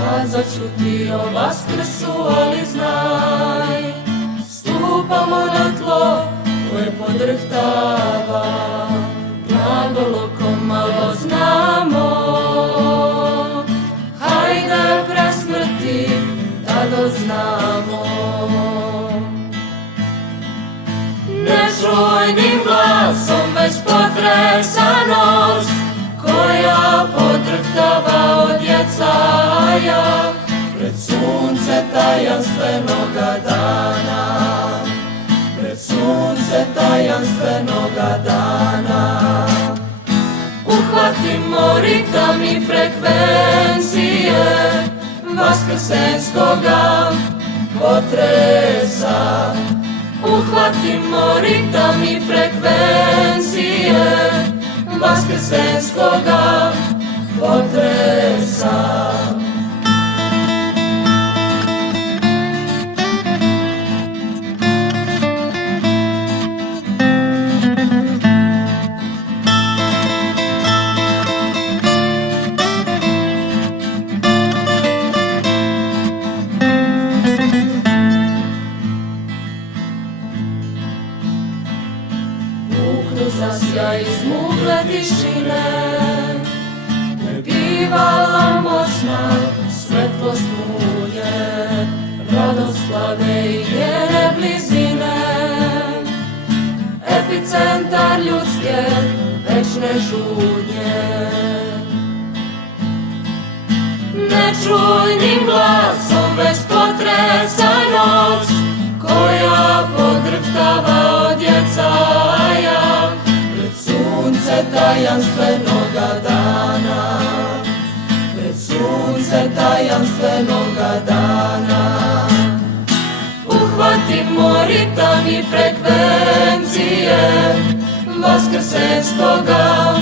kazat ću ti o Vaskrsu, ali znaj, stupamo na tlo koje podrhtava, glagolokom malo znamo, hajde presmrti da doznamo. Nečujnim glasom već potresa noć, koja podrhtava od jecaja, pred sunce tajanstvenoga dana, pred sunce tajanstvenoga dana. Uhvatimo ritam i frekvencije vaskrsenskoga potresa, uhvatimo ritam i frekvencije vaskrsenskoga potresa. Zasjaj iz mugle tišine, ne bivala moćna svetlost munje, radoslave i njene blizine, epicentar ljudske večne žudnje. Nečujnim glasom već potresa noć, koja podrhtava od jecaja, pred sunce tajanstvenoga dana, pred sunce tajanstvenoga dana. Uhvatimo ritam i frekvencije vaskrsenskoga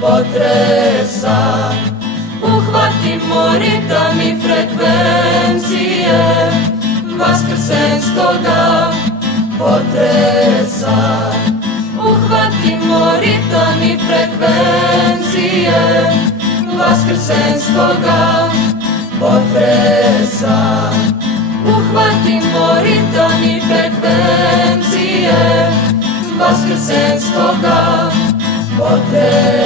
potresa, uhvatimo ritam i frekvencije vaskrsenskoga potresa, uhvatimo ritam i frekvencije vaskrsenskoga potresa, uhvatimo ritam i frekvencije vaskrsenskoga potresa.